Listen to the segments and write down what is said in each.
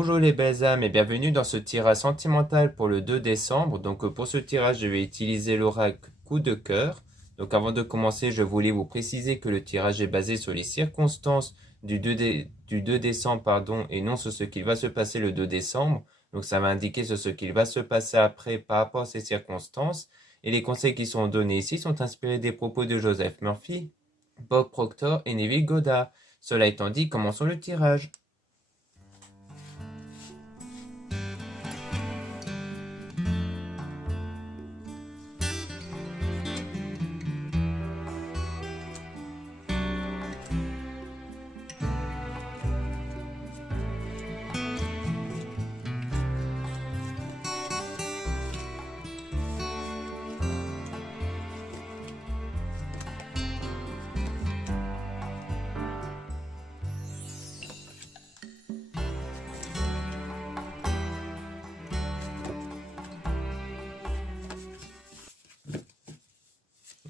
Bonjour les belles âmes et bienvenue dans ce tirage sentimental pour le 2 décembre. Pour ce tirage, je vais utiliser l'oracle coup de cœur. Donc avant de commencer, je voulais vous préciser que le tirage est basé sur les circonstances du 2 décembre et non sur ce qu'il va se passer le 2 décembre. Donc ça va indiquer sur ce qu'il va se passer après par rapport à ces circonstances. Et les conseils qui sont donnés ici sont inspirés des propos de Joseph Murphy, Bob Proctor et Neville Goddard. Cela étant dit, commençons le tirage.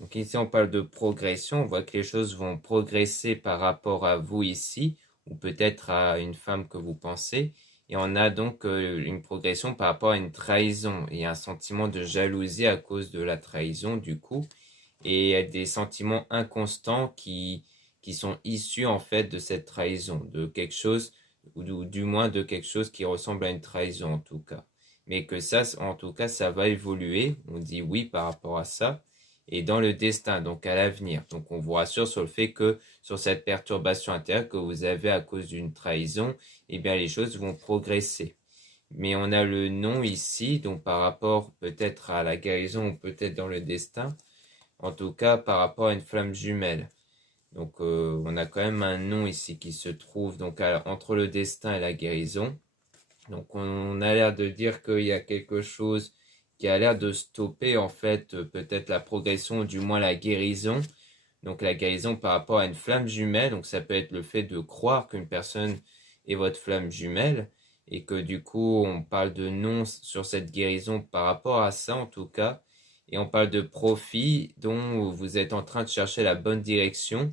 Donc ici, on parle de progression. On voit que les choses vont progresser par rapport à vous ici, ou peut-être à une femme que vous pensez. Et on a donc une progression par rapport à une trahison et un sentiment de jalousie à cause de la trahison du coup. Et des sentiments inconstants qui sont issus en fait de cette trahison, de quelque chose, ou du moins de quelque chose qui ressemble à une trahison en tout cas. Mais que ça, en tout cas, ça va évoluer. On dit oui par rapport à ça et dans le destin, donc à l'avenir. Donc on vous rassure sur le fait que sur cette perturbation intérieure que vous avez à cause d'une trahison, eh bien les choses vont progresser. Mais on a le nom ici, donc par rapport peut-être à la guérison ou peut-être dans le destin, en tout cas par rapport à une flamme jumelle. Donc on a quand même un nom ici qui se trouve donc entre le destin et la guérison. Donc on a l'air de dire qu'il y a quelque chose qui a l'air de stopper en fait peut-être la progression ou du moins la guérison. Donc la guérison par rapport à une flamme jumelle. Donc ça peut être le fait de croire qu'une personne est votre flamme jumelle et que du coup on parle de non sur cette guérison par rapport à ça en tout cas. Et on parle de profit dont vous êtes en train de chercher la bonne direction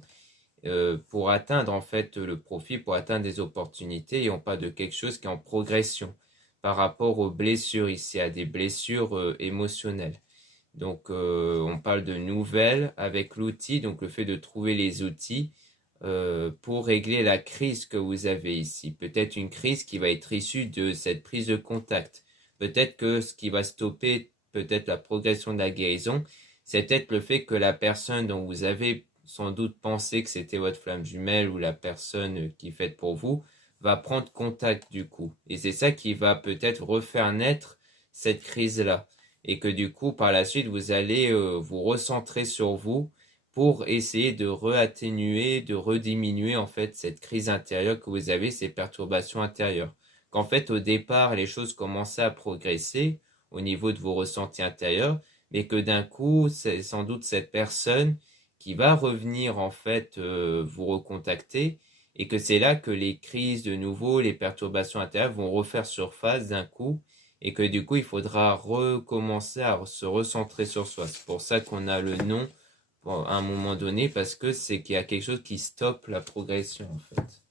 pour atteindre en fait le profit, pour atteindre des opportunités, et on parle de quelque chose qui est en progression par rapport aux blessures ici, à des blessures émotionnelles. Donc on parle de nouvelles avec l'outil, donc le fait de trouver les outils pour régler la crise que vous avez ici. Peut-être une crise qui va être issue de cette prise de contact. Peut-être que ce qui va stopper peut-être la progression de la guérison, c'est peut-être le fait que la personne dont vous avez sans doute pensé que c'était votre flamme jumelle ou la personne qui est faite pour vous, va prendre contact du coup. Et c'est ça qui va peut-être refaire naître cette crise-là. Et que du coup, par la suite, vous allez vous recentrer sur vous pour essayer de réatténuer, de rediminuer en fait cette crise intérieure que vous avez, ces perturbations intérieures. Qu'en fait, au départ, les choses commençaient à progresser au niveau de vos ressentis intérieurs, mais que d'un coup, c'est sans doute cette personne qui va revenir en fait vous recontacter et que c'est là que les crises de nouveau, les perturbations intérieures vont refaire surface d'un coup et que du coup il faudra recommencer à se recentrer sur soi. C'est pour ça qu'on a le nom à un moment donné parce que c'est qu'il y a quelque chose qui stoppe la progression en fait.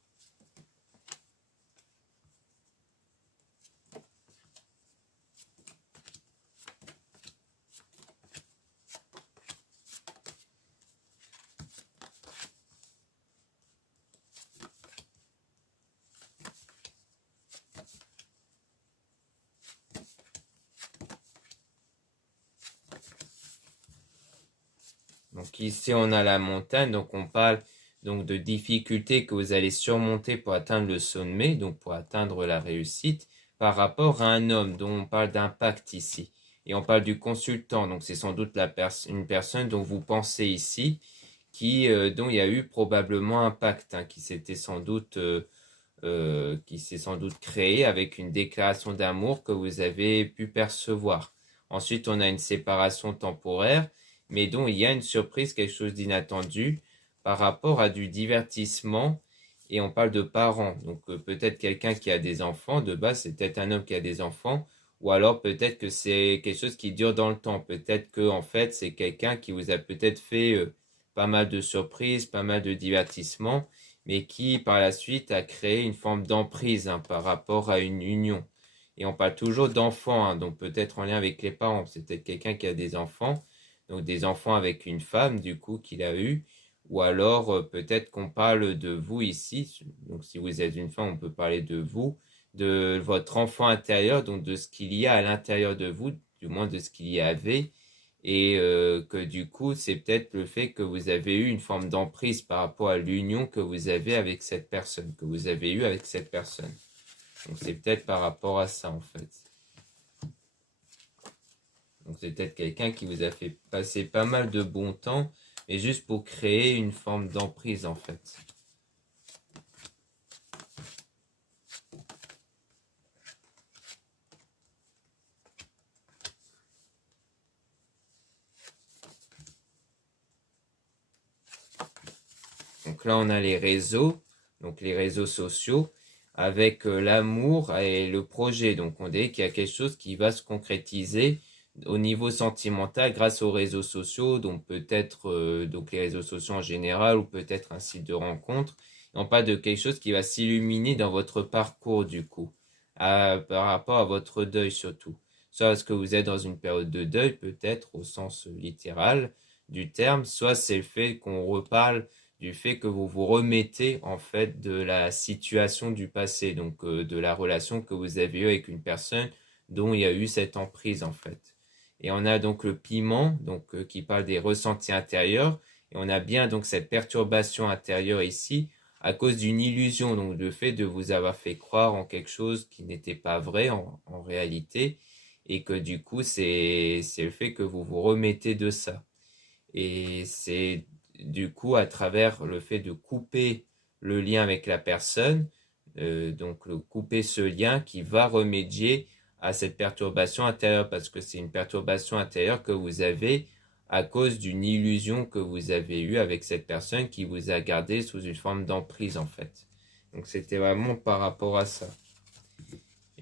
Donc ici on a la montagne, donc on parle donc de difficultés que vous allez surmonter pour atteindre le sommet, donc pour atteindre la réussite, par rapport à un homme dont on parle d'impact ici. Et on parle du consultant, donc c'est sans doute une personne dont vous pensez ici, dont il y a eu probablement un pacte, qui s'était sans doute qui s'est sans doute créé avec une déclaration d'amour que vous avez pu percevoir. Ensuite, on a une séparation temporaire, mais dont il y a une surprise, quelque chose d'inattendu par rapport à du divertissement. Et on parle de parents. Donc peut-être quelqu'un qui a des enfants, de base c'est peut-être un homme qui a des enfants, ou alors peut-être que c'est quelque chose qui dure dans le temps. Peut-être que en fait c'est quelqu'un qui vous a peut-être fait pas mal de surprises, pas mal de divertissements, mais qui par la suite a créé une forme d'emprise par rapport à une union. Et on parle toujours d'enfants, donc peut-être en lien avec les parents. C'est peut-être quelqu'un qui a des enfants, donc des enfants avec une femme, du coup, qu'il a eu. Ou alors peut-être qu'on parle de vous ici. Donc si vous êtes une femme, on peut parler de vous, de votre enfant intérieur, donc de ce qu'il y a à l'intérieur de vous, du moins de ce qu'il y avait. Et que du coup, c'est peut-être le fait que vous avez eu une forme d'emprise par rapport à l'union que vous avez avec cette personne, que vous avez eu avec cette personne. Donc c'est peut-être par rapport à ça en fait. Donc c'est peut-être quelqu'un qui vous a fait passer pas mal de bon temps, mais juste pour créer une forme d'emprise en fait. Donc là on a les réseaux, donc les réseaux sociaux, avec l'amour et le projet. Donc on dit qu'il y a quelque chose qui va se concrétiser au niveau sentimental grâce aux réseaux sociaux, donc peut-être donc les réseaux sociaux en général ou peut-être un site de rencontre. Non pas de quelque chose qui va s'illuminer dans votre parcours du coup, par rapport à votre deuil surtout. Soit est-ce que vous êtes dans une période de deuil peut-être au sens littéral du terme, soit c'est le fait qu'on reparle du fait que vous vous remettez en fait de la situation du passé, donc de la relation que vous avez eue avec une personne dont il y a eu cette emprise en fait. Et on a donc le piment, donc qui parle des ressentis intérieurs, et on a bien donc cette perturbation intérieure ici à cause d'une illusion, donc le fait de vous avoir fait croire en quelque chose qui n'était pas vrai en réalité, et que du coup c'est le fait que vous vous remettez de ça. Et c'est du coup à travers le fait de couper le lien avec la personne, donc couper ce lien qui va remédier à cette perturbation intérieure, parce que c'est une perturbation intérieure que vous avez à cause d'une illusion que vous avez eue avec cette personne qui vous a gardé sous une forme d'emprise en fait. Donc c'était vraiment par rapport à ça.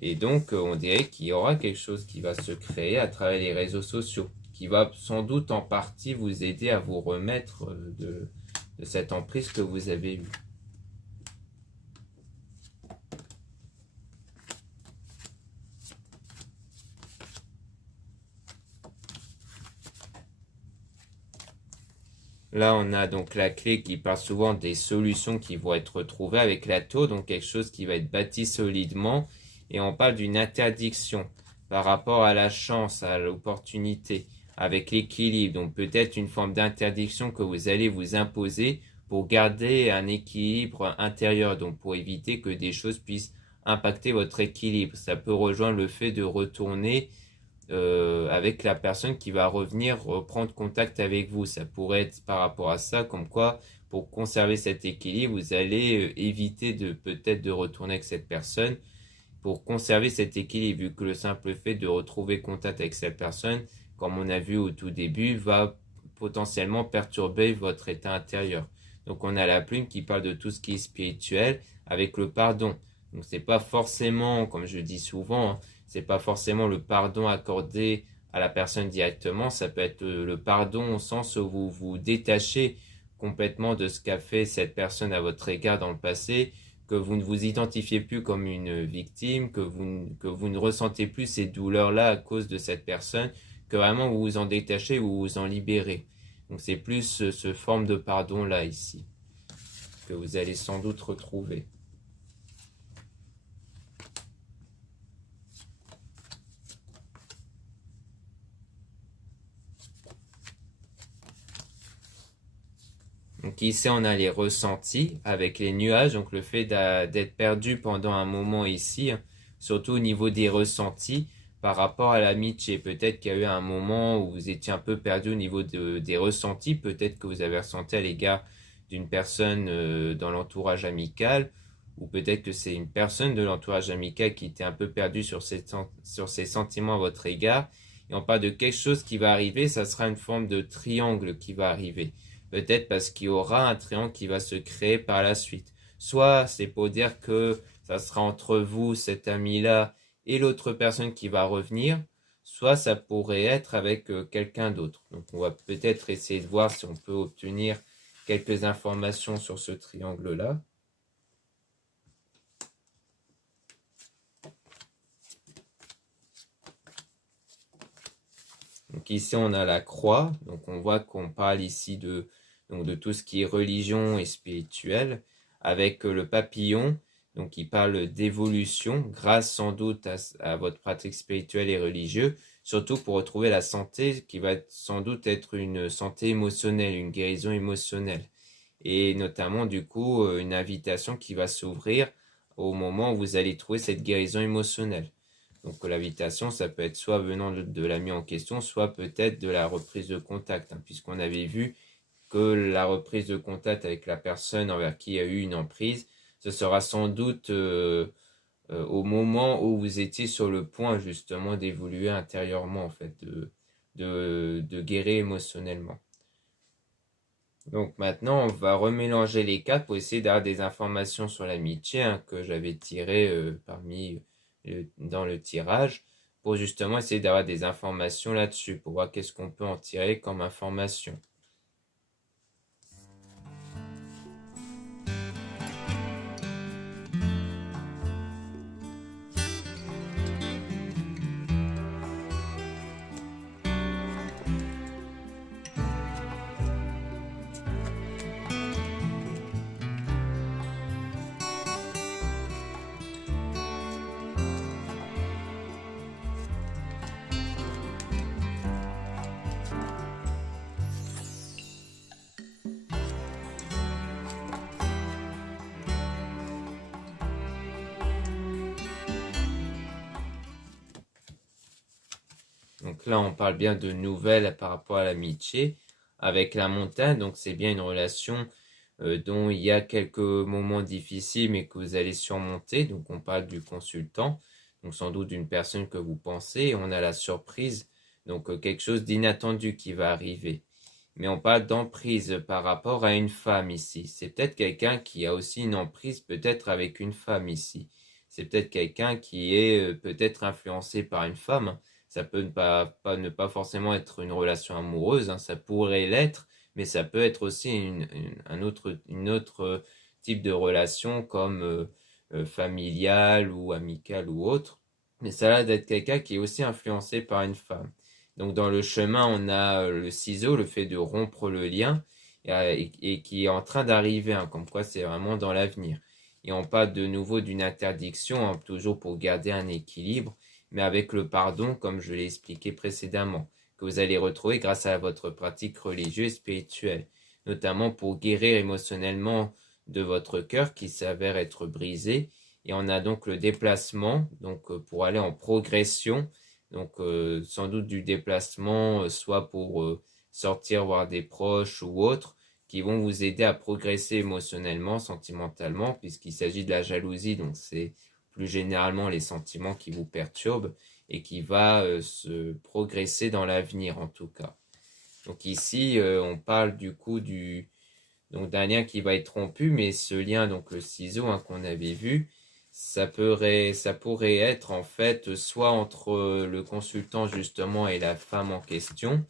Et donc on dirait qu'il y aura quelque chose qui va se créer à travers les réseaux sociaux, qui va sans doute en partie vous aider à vous remettre de cette emprise que vous avez eue. Là, on a donc la clé qui parle souvent des solutions qui vont être trouvées avec la tour, donc quelque chose qui va être bâti solidement. Et on parle d'une interdiction par rapport à la chance, à l'opportunité, avec l'équilibre. Donc peut-être une forme d'interdiction que vous allez vous imposer pour garder un équilibre intérieur, donc pour éviter que des choses puissent impacter votre équilibre. Ça peut rejoindre le fait de retourner avec la personne qui va revenir reprendre contact avec vous. Ça pourrait être par rapport à ça, comme quoi pour conserver cet équilibre, vous allez éviter de peut-être de retourner avec cette personne pour conserver cet équilibre, vu que le simple fait de retrouver contact avec cette personne, comme on a vu au tout début, va potentiellement perturber votre état intérieur. Donc on a la plume qui parle de tout ce qui est spirituel avec le pardon. Donc c'est pas forcément, comme je dis souvent, c'est pas forcément le pardon accordé à la personne directement, ça peut être le pardon au sens où vous vous détachez complètement de ce qu'a fait cette personne à votre égard dans le passé, que vous ne vous identifiez plus comme une victime, que vous ne ressentez plus ces douleurs-là à cause de cette personne, que vraiment vous vous en détachez ou vous vous en libérez. Donc c'est plus ce forme de pardon-là ici, que vous allez sans doute retrouver. Donc ici, on a les ressentis avec les nuages, donc le fait d'être perdu pendant un moment ici, surtout au niveau des ressentis par rapport à l'amitié. Peut-être qu'il y a eu un moment où vous étiez un peu perdu au niveau des ressentis, peut-être que vous avez ressenti à l'égard d'une personne dans l'entourage amical, ou peut-être que c'est une personne de l'entourage amical qui était un peu perdue sur ses sentiments à votre égard. Et on parle de quelque chose qui va arriver, ça sera une forme de triangle qui va arriver. Peut-être parce qu'il y aura un triangle qui va se créer par la suite. Soit c'est pour dire que ça sera entre vous, cet ami-là, et l'autre personne qui va revenir, soit ça pourrait être avec quelqu'un d'autre. Donc on va peut-être essayer de voir si on peut obtenir quelques informations sur ce triangle-là. Donc ici, on a la croix. Donc on voit qu'on parle ici donc de tout ce qui est religion et spirituel, avec le papillon, donc qui parle d'évolution, grâce sans doute à votre pratique spirituelle et religieuse, surtout pour retrouver la santé, qui va sans doute être une santé émotionnelle, une guérison émotionnelle. Et notamment, du coup, une invitation qui va s'ouvrir au moment où vous allez trouver cette guérison émotionnelle. Donc l'invitation, ça peut être soit venant de l'ami en question, soit peut-être de la reprise de contact, hein, puisqu'on avait vu que la reprise de contact avec la personne envers qui il y a eu une emprise, ce sera sans doute au moment où vous étiez sur le point justement d'évoluer intérieurement, en fait, de guérir émotionnellement. Donc maintenant, on va remélanger les quatre pour essayer d'avoir des informations sur l'amitié, hein, que j'avais tirées dans le tirage, pour justement essayer d'avoir des informations là-dessus, pour voir qu'est-ce qu'on peut en tirer comme information. Donc là, on parle bien de nouvelles par rapport à l'amitié avec la montagne. Donc c'est bien une relation dont il y a quelques moments difficiles mais que vous allez surmonter. Donc on parle du consultant, donc sans doute d'une personne que vous pensez. Et on a la surprise, donc quelque chose d'inattendu qui va arriver. Mais on parle d'emprise par rapport à une femme ici. C'est peut-être quelqu'un qui a aussi une emprise peut-être avec une femme ici. C'est peut-être quelqu'un qui est peut-être influencé par une femme. Ça peut ne pas forcément être une relation amoureuse, hein, ça pourrait l'être, mais ça peut être aussi une autre type de relation comme familiale ou amicale ou autre. Mais ça a l'air d'être quelqu'un qui est aussi influencé par une femme. Donc dans le chemin, on a le ciseau, le fait de rompre le lien, et qui est en train d'arriver, hein, comme quoi c'est vraiment dans l'avenir. Et on parle de nouveau d'une interdiction, hein, toujours pour garder un équilibre, mais avec le pardon, comme je l'ai expliqué précédemment, que vous allez retrouver grâce à votre pratique religieuse et spirituelle, notamment pour guérir émotionnellement de votre cœur qui s'avère être brisé. Et on a donc le déplacement, donc pour aller en progression, donc sans doute du déplacement, soit pour sortir voir des proches ou autres, qui vont vous aider à progresser émotionnellement, sentimentalement, puisqu'il s'agit de la jalousie, donc c'est plus généralement les sentiments qui vous perturbent et qui va se progresser dans l'avenir en tout cas. Donc ici, on parle du coup donc d'un lien qui va être rompu, mais ce lien, donc le ciseau, hein, qu'on avait vu, ça pourrait être en fait soit entre le consultant justement et la femme en question,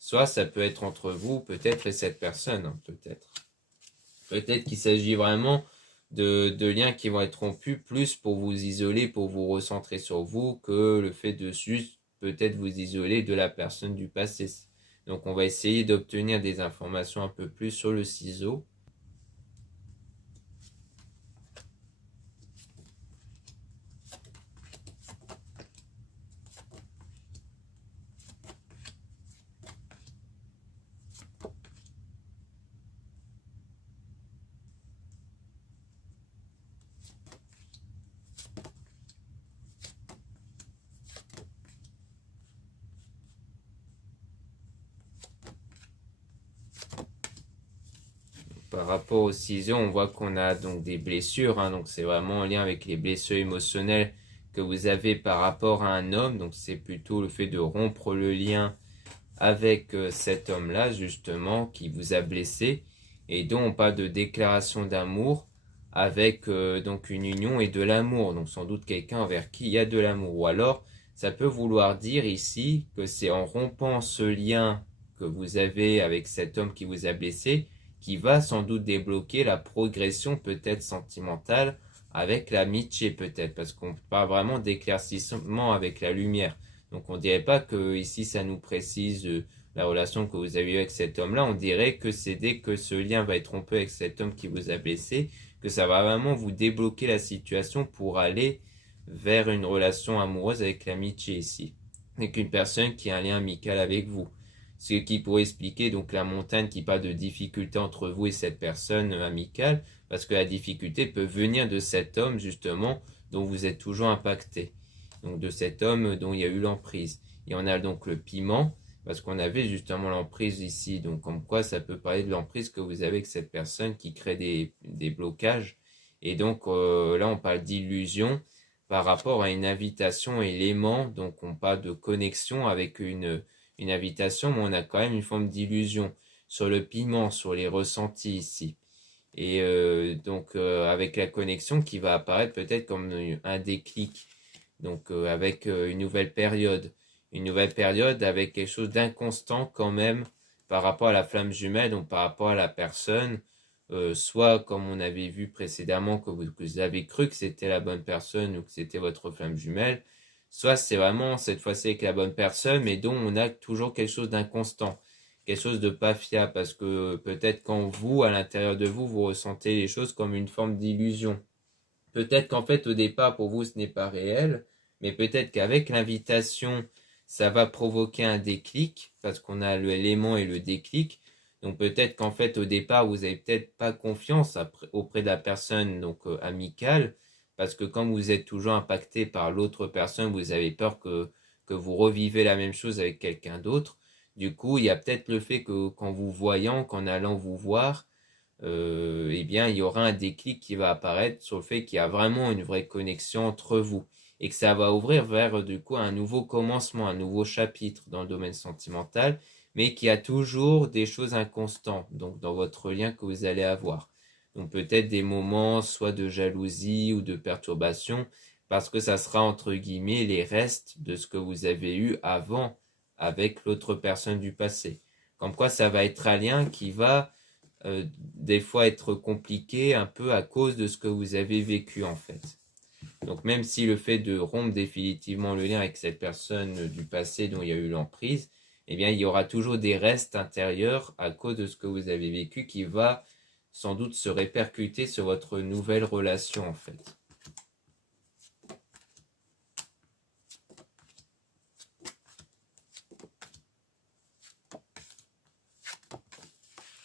soit ça peut être entre vous peut-être et cette personne, hein, peut-être. Peut-être qu'il s'agit vraiment de liens qui vont être rompus plus pour vous isoler, pour vous recentrer sur vous, que le fait de juste peut-être vous isoler de la personne du passé. Donc on va essayer d'obtenir des informations un peu plus sur le ciseau. Par rapport au ciseau, on voit qu'on a donc des blessures, hein, donc c'est vraiment en lien avec les blessures émotionnelles que vous avez par rapport à un homme, donc c'est plutôt le fait de rompre le lien avec cet homme-là, justement, qui vous a blessé, et dont on parle de déclaration d'amour avec donc une union et de l'amour, donc sans doute quelqu'un envers qui il y a de l'amour, ou alors ça peut vouloir dire ici que c'est en rompant ce lien que vous avez avec cet homme qui vous a blessé, qui va sans doute débloquer la progression peut-être sentimentale avec l'amitié peut-être, parce qu'on parle vraiment d'éclaircissement avec la lumière. Donc on dirait pas que ici ça nous précise la relation que vous avez eue avec cet homme-là. On dirait que c'est dès que ce lien va être rompu avec cet homme qui vous a blessé, que ça va vraiment vous débloquer la situation pour aller vers une relation amoureuse avec l'amitié ici. Avec une personne qui a un lien amical avec vous. Ce qui pourrait expliquer donc la montagne qui parle de difficulté entre vous et cette personne amicale, parce que la difficulté peut venir de cet homme justement dont vous êtes toujours impacté. Donc de cet homme dont il y a eu l'emprise. Et on a donc le piment, parce qu'on avait justement l'emprise ici. Donc comme quoi ça peut parler de l'emprise que vous avez avec cette personne qui crée des blocages. Et donc là on parle d'illusion par rapport à une invitation et l'aimant. Donc on parle de connexion avec une invitation, mais on a quand même une forme d'illusion sur le piment, sur les ressentis ici. Et donc avec la connexion qui va apparaître peut-être comme un déclic, donc avec une nouvelle période avec quelque chose d'inconstant quand même par rapport à la flamme jumelle, donc par rapport à la personne, soit comme on avait vu précédemment que vous avez cru que c'était la bonne personne ou que c'était votre flamme jumelle, soit c'est vraiment cette fois-ci avec la bonne personne, mais dont on a toujours quelque chose d'inconstant, quelque chose de pas fiable, parce que peut-être quand vous, à l'intérieur de vous, vous ressentez les choses comme une forme d'illusion. Peut-être qu'en fait, au départ, pour vous, ce n'est pas réel, mais peut-être qu'avec l'invitation, ça va provoquer un déclic, parce qu'on a l'élément et le déclic. Donc peut-être qu'en fait, au départ, vous n'avez peut-être pas confiance auprès de la personne donc amicale, parce que quand vous êtes toujours impacté par l'autre personne, vous avez peur que vous revivez la même chose avec quelqu'un d'autre. Du coup, il y a peut-être le fait que qu'en vous voyant, qu'en allant vous voir, eh bien, il y aura un déclic qui va apparaître sur le fait qu'il y a vraiment une vraie connexion entre vous et que ça va ouvrir vers, du coup, un nouveau commencement, un nouveau chapitre dans le domaine sentimental, mais qui a toujours des choses inconstantes, donc dans votre lien que vous allez avoir. Donc peut-être des moments soit de jalousie ou de perturbation, parce que ça sera entre guillemets les restes de ce que vous avez eu avant avec l'autre personne du passé. Comme quoi ça va être un lien qui va des fois être compliqué un peu à cause de ce que vous avez vécu en fait. Donc même si le fait de rompre définitivement le lien avec cette personne du passé dont il y a eu l'emprise, eh bien il y aura toujours des restes intérieurs à cause de ce que vous avez vécu qui va sans doute se répercuter sur votre nouvelle relation en fait.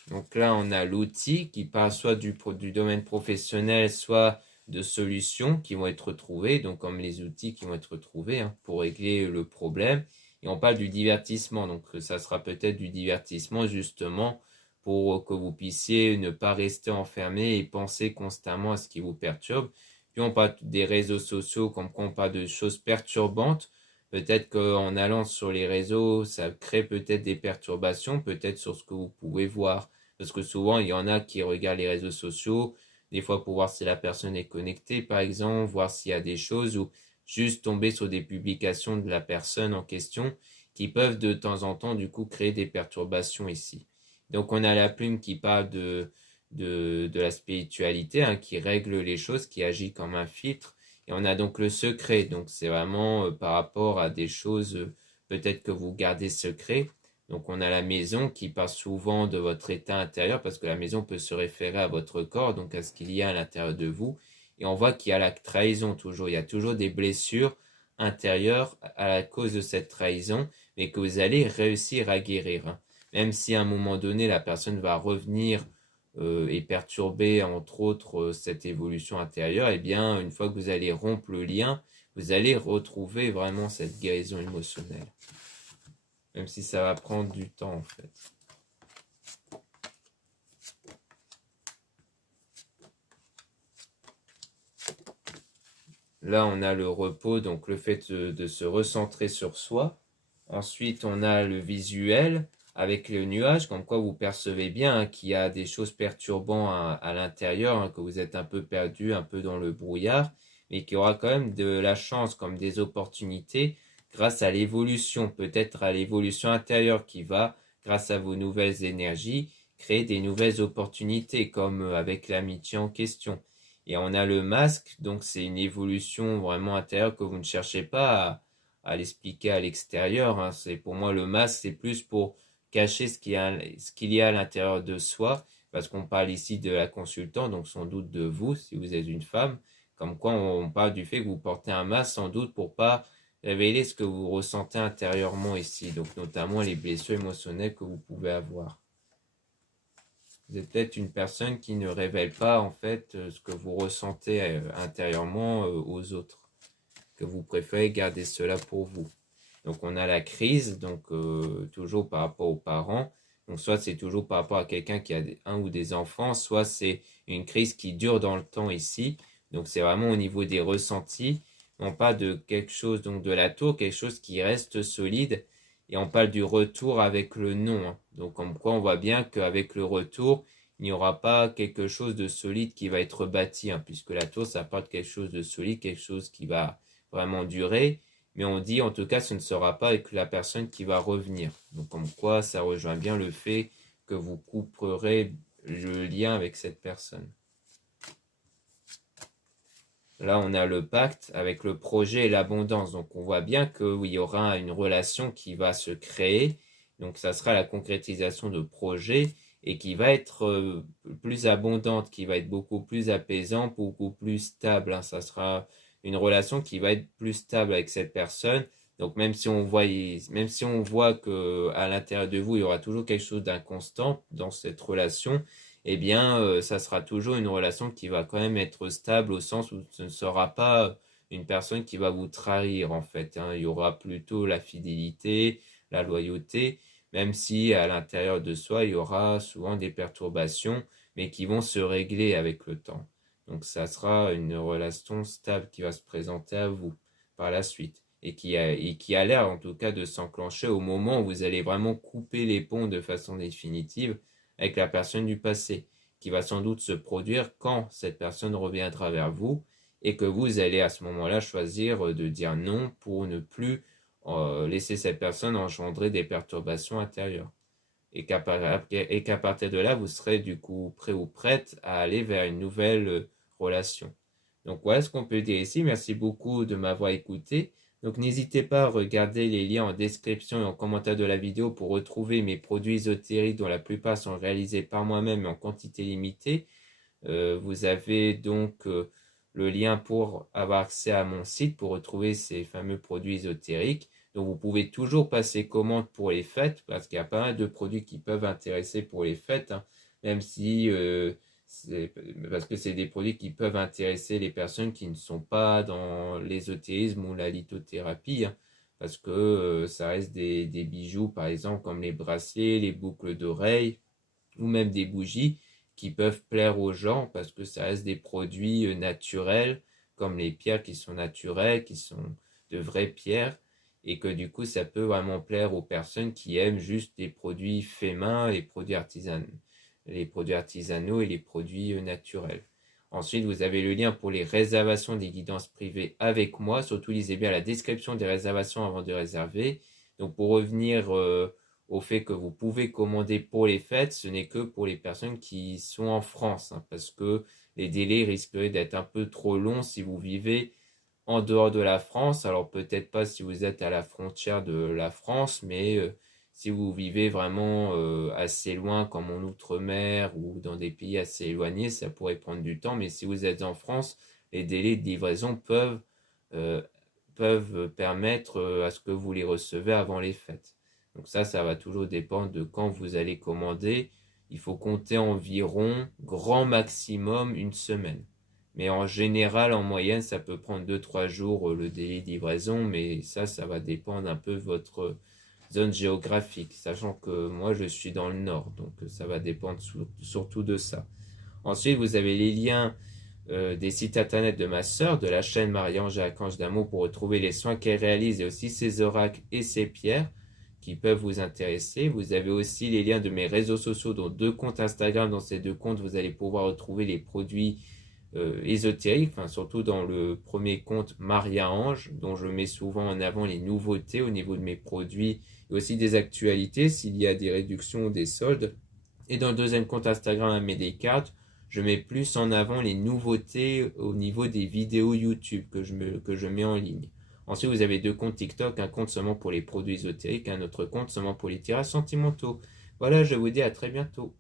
Donc là, on a l'outil qui parle soit du domaine professionnel, soit de solutions qui vont être trouvées, donc comme les outils qui vont être trouvés pour régler le problème. Et on parle du divertissement, donc ça sera peut-être du divertissement justement pour que vous puissiez ne pas rester enfermé et penser constamment à ce qui vous perturbe. Puis on parle des réseaux sociaux, comme quand on parle de choses perturbantes. Peut-être qu'en allant sur les réseaux, ça crée peut-être des perturbations, peut-être sur ce que vous pouvez voir. Parce que souvent, il y en a qui regardent les réseaux sociaux, des fois pour voir si la personne est connectée, par exemple, voir s'il y a des choses, ou juste tomber sur des publications de la personne en question, qui peuvent de temps en temps, du coup, créer des perturbations ici. Donc, on a la plume qui parle de la spiritualité, qui règle les choses, qui agit comme un filtre. Et on a donc le secret. Donc, c'est vraiment par rapport à des choses, peut-être que vous gardez secret. Donc on a la maison qui parle souvent de votre état intérieur parce que la maison peut se référer à votre corps, donc à ce qu'il y a à l'intérieur de vous. Et on voit qu'il y a la trahison toujours. Il y a toujours des blessures intérieures à la cause de cette trahison, mais que vous allez réussir à guérir. Même si à un moment donné la personne va revenir et perturber entre autres cette évolution intérieure, eh bien une fois que vous allez rompre le lien, vous allez retrouver vraiment cette guérison émotionnelle. Même si ça va prendre du temps en fait. Là, on a le repos, donc le fait de se recentrer sur soi. Ensuite, on a le visuel avec le nuage, comme quoi vous percevez bien qu'il y a des choses perturbantes à l'intérieur, que vous êtes un peu perdu, un peu dans le brouillard, mais qu'il y aura quand même de la chance, comme des opportunités, grâce à l'évolution, peut-être à l'évolution intérieure qui va, grâce à vos nouvelles énergies, créer des nouvelles opportunités, comme avec l'amitié en question. Et on a le masque, donc c'est une évolution vraiment intérieure que vous ne cherchez pas à l'expliquer à l'extérieur, hein. Pour moi, le masque, c'est plus pour cacher ce qu'il y a à l'intérieur de soi, parce qu'on parle ici de la consultante, donc sans doute de vous, si vous êtes une femme, comme quoi on parle du fait que vous portez un masque sans doute pour pas révéler ce que vous ressentez intérieurement ici, donc notamment les blessures émotionnelles que vous pouvez avoir. Vous êtes peut-être une personne qui ne révèle pas en fait ce que vous ressentez intérieurement aux autres, que vous préférez garder cela pour vous. Donc on a la crise, donc toujours par rapport aux parents. Donc soit c'est toujours par rapport à quelqu'un qui a un ou des enfants, soit c'est une crise qui dure dans le temps ici. Donc c'est vraiment au niveau des ressentis. On parle de quelque chose, donc de la tour, quelque chose qui reste solide. Et on parle du retour avec le non, hein. Donc comme quoi on voit bien qu'avec le retour, il n'y aura pas quelque chose de solide qui va être bâti, hein, puisque la tour, ça parle de quelque chose de solide, quelque chose qui va vraiment durer. Mais on dit en tout cas ce ne sera pas avec la personne qui va revenir. Donc comme quoi ça rejoint bien le fait que vous couperez le lien avec cette personne. Là on a le pacte avec le projet et l'abondance. Donc on voit bien qu'il y aura une relation qui va se créer. Donc ça sera la concrétisation de projets et qui va être plus abondante, qui va être beaucoup plus apaisante, beaucoup plus stable, hein. Ça sera une relation qui va être plus stable avec cette personne. Donc même si on voit que à l'intérieur de vous, il y aura toujours quelque chose d'inconstant dans cette relation, eh bien, ça sera toujours une relation qui va quand même être stable au sens où ce ne sera pas une personne qui va vous trahir en fait, hein. Il y aura plutôt la fidélité, la loyauté, même si à l'intérieur de soi, il y aura souvent des perturbations, mais qui vont se régler avec le temps. Donc ça sera une relation stable qui va se présenter à vous par la suite et qui a l'air en tout cas de s'enclencher au moment où vous allez vraiment couper les ponts de façon définitive avec la personne du passé, qui va sans doute se produire quand cette personne reviendra vers vous et que vous allez à ce moment-là choisir de dire non pour ne plus laisser cette personne engendrer des perturbations intérieures. Et qu'à partir de là, vous serez du coup prêt ou prête à aller vers une nouvelle relation. Donc voilà ce qu'on peut dire ici. Merci beaucoup de m'avoir écouté. Donc n'hésitez pas à regarder les liens en description et en commentaire de la vidéo pour retrouver mes produits ésotériques dont la plupart sont réalisés par moi-même et en quantité limitée. Vous avez donc le lien pour avoir accès à mon site pour retrouver ces fameux produits ésotériques. Donc vous pouvez toujours passer commande pour les fêtes parce qu'il y a pas mal de produits qui peuvent intéresser pour les fêtes, hein, même si parce que c'est des produits qui peuvent intéresser les personnes qui ne sont pas dans l'ésotérisme ou la lithothérapie, hein, parce que ça reste des bijoux par exemple comme les bracelets, les boucles d'oreilles ou même des bougies qui peuvent plaire aux gens parce que ça reste des produits naturels comme les pierres qui sont naturelles, qui sont de vraies pierres et que du coup ça peut vraiment plaire aux personnes qui aiment juste les produits faits main, les produits artisanaux et les produits naturels. Ensuite, vous avez le lien pour les réservations des guidances privées avec moi. Surtout, lisez bien la description des réservations avant de réserver. Donc, pour revenir au fait que vous pouvez commander pour les fêtes, ce n'est que pour les personnes qui sont en France, hein, parce que les délais risqueraient d'être un peu trop longs si vous vivez en dehors de la France. Alors peut-être pas si vous êtes à la frontière de la France, mais si vous vivez vraiment assez loin, comme en Outre-mer ou dans des pays assez éloignés, ça pourrait prendre du temps. Mais si vous êtes en France, les délais de livraison euh, peuvent permettre à ce que vous les recevez avant les fêtes. Donc ça va toujours dépendre de quand vous allez commander. Il faut compter environ, grand maximum, une semaine. Mais en général, en moyenne, ça peut prendre 2-3 jours le délai de livraison, mais ça va dépendre un peu de votre zone géographique, sachant que moi je suis dans le nord, donc ça va dépendre surtout de ça. Ensuite, vous avez les liens des sites internet de ma sœur, de la chaîne Marie-Ange et Archange d'Amour pour retrouver les soins qu'elle réalise et aussi ses oracles et ses pierres qui peuvent vous intéresser. Vous avez aussi les liens de mes réseaux sociaux, dont 2 comptes Instagram. Dans ces 2 comptes, vous allez pouvoir retrouver les produits ésotérique, enfin, surtout dans le premier compte Maria Ange, dont je mets souvent en avant les nouveautés au niveau de mes produits et aussi des actualités s'il y a des réductions ou des soldes. Et dans le deuxième compte Instagram Amédée Descartes, je mets plus en avant les nouveautés au niveau des vidéos YouTube que je mets en ligne. Ensuite, vous avez deux comptes TikTok, un compte seulement pour les produits ésotériques, un autre compte seulement pour les tirages sentimentaux. Voilà, je vous dis à très bientôt.